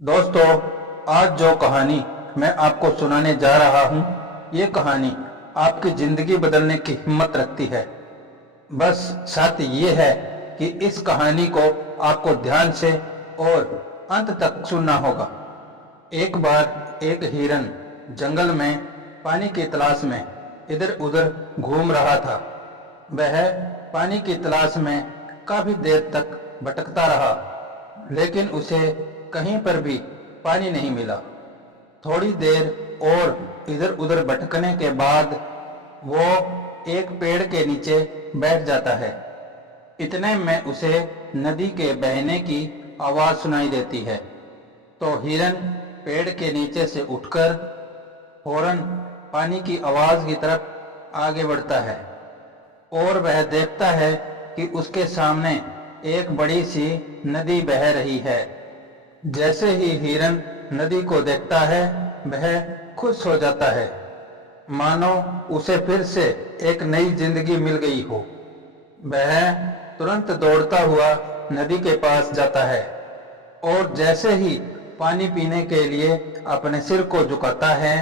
दोस्तों, आज जो कहानी मैं आपको सुनाने जा रहा हूँ, ये कहानी आपकी ज़िंदगी बदलने की हिम्मत रखती है। बस शर्त ये है कि इस कहानी को आपको ध्यान से और अंत तक सुनना होगा। एक बार एक हिरन जंगल में पानी की तलाश में इधर उधर घूम रहा था। वह पानी की तलाश में काफी देर तक भटकता रहा, लेकिन उसे कहीं पर भी पानी नहीं मिला। थोड़ी देर और इधर उधर भटकने के बाद वो एक पेड़ के नीचे बैठ जाता है। इतने में उसे नदी के बहने की आवाज सुनाई देती है। तो हिरन पेड़ के नीचे से उठकर फौरन पानी की आवाज की तरफ आगे बढ़ता है और वह देखता है कि उसके सामने एक बड़ी सी नदी बह रही है। जैसे ही हिरन नदी को देखता है, वह खुश हो जाता है, मानो उसे फिर से एक नई जिंदगी मिल गई हो। वह तुरंत दौड़ता हुआ नदी के पास जाता है और जैसे ही पानी पीने के लिए अपने सिर को झुकाता है,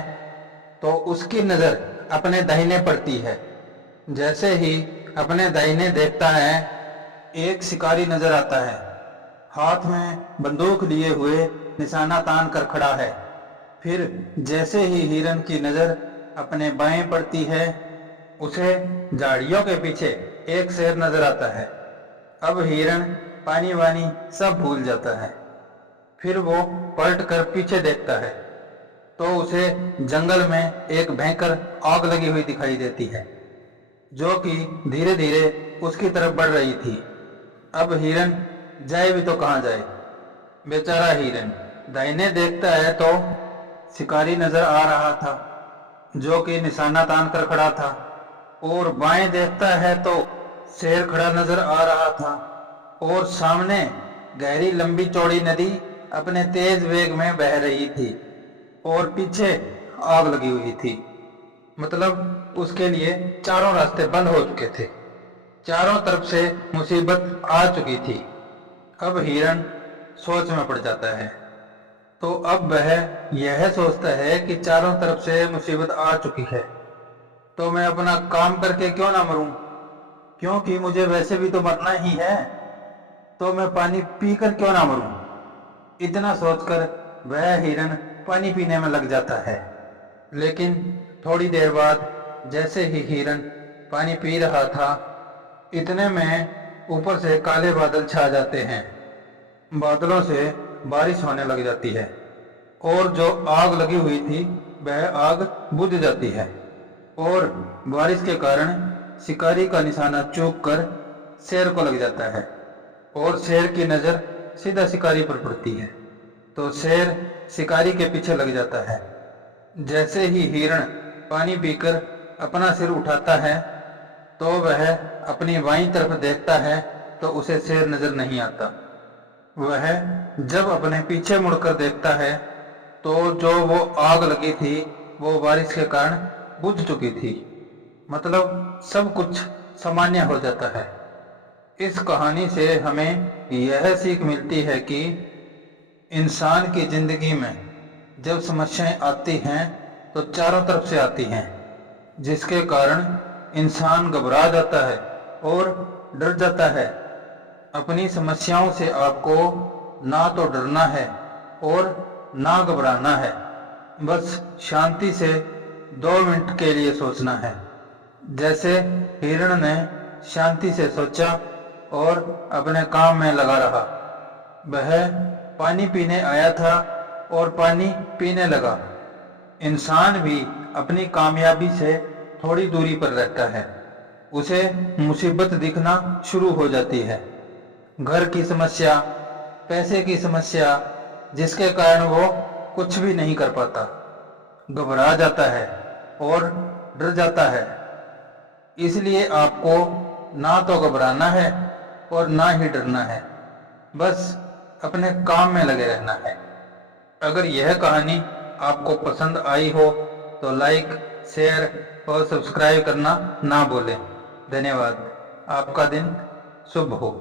तो उसकी नजर अपने दाहिने पड़ती है। जैसे ही अपने दाहिने देखता है, एक शिकारी नजर आता है, हाथ में बंदूक लिए हुए निशाना तान कर खड़ा है। फिर जैसे ही हिरन की नजर अपने बाएं पड़ती है, उसे झाड़ियों के पीछे एक शेर नजर आता है। अब हिरन पानी वानी सब भूल जाता है। फिर वो पलट कर पीछे देखता है, तो उसे जंगल में एक भयंकर आग लगी हुई दिखाई देती है, जो कि धीरे धीरे उसकी तरफ बढ़ रही थी। अब हिरन जाए भी तो कहाँ जाए। बेचारा हिरन दाहिने देखता है तो शिकारी नजर आ रहा था, जो कि निशाना तान कर खड़ा था, और बाएं देखता है तो शेर खड़ा नजर आ रहा था, और सामने गहरी लंबी चौड़ी नदी अपने तेज वेग में बह रही थी और पीछे आग लगी हुई थी। मतलब उसके लिए चारों रास्ते बंद हो चुके थे। चारों तरफ से मुसीबत आ चुकी थी। अब हिरन सोच में पड़ जाता है। तो अब वह यह सोचता है कि चारों तरफ से मुसीबत आ चुकी है, तो मैं अपना काम करके क्यों ना मरूं, क्योंकि मुझे वैसे भी तो मरना ही है, तो मैं पानी पीकर क्यों ना मरूं। इतना सोचकर वह हिरन पानी पीने में लग जाता है। लेकिन थोड़ी देर बाद जैसे ही हिरन पानी पी रहा था, इतने में ऊपर से काले बादल छा जाते हैं। बादलों से बारिश होने लग जाती है और जो आग लगी हुई थी वह आग बुझ जाती है, और बारिश के कारण शिकारी का निशाना चूक कर शेर को लग जाता है, और शेर की नजर सीधा शिकारी पर पड़ती है, तो शेर शिकारी के पीछे लग जाता है। जैसे ही हिरण पानी पीकर अपना सिर उठाता है, तो वह अपनी बाईं तरफ देखता है तो उसे शेर नजर नहीं आता। वह जब अपने पीछे मुड़कर देखता है, तो जो वो आग लगी थी वो बारिश के कारण बुझ चुकी थी। मतलब सब कुछ सामान्य हो जाता है। इस कहानी से हमें यह सीख मिलती है कि इंसान की जिंदगी में जब समस्याएं आती हैं तो चारों तरफ से आती हैं, जिसके कारण इंसान घबरा जाता है और डर जाता है। अपनी समस्याओं से आपको ना तो डरना है और ना घबराना है। बस शांति से 2 मिनट के लिए सोचना है। जैसे हिरण ने शांति से सोचा और अपने काम में लगा रहा। वह पानी पीने आया था और पानी पीने लगा। इंसान भी अपनी कामयाबी से थोड़ी दूरी पर रहता है। उसे मुसीबत दिखना शुरू हो जाती है। घर की समस्या, पैसे की समस्या, जिसके कारण वो कुछ भी नहीं कर पाता, घबरा जाता है और डर जाता है। इसलिए आपको ना तो घबराना है और ना ही डरना है, बस अपने काम में लगे रहना है। अगर यह कहानी आपको पसंद आई हो तो लाइक, शेयर और सब्सक्राइब करना ना भूलें। धन्यवाद। आपका दिन शुभ हो।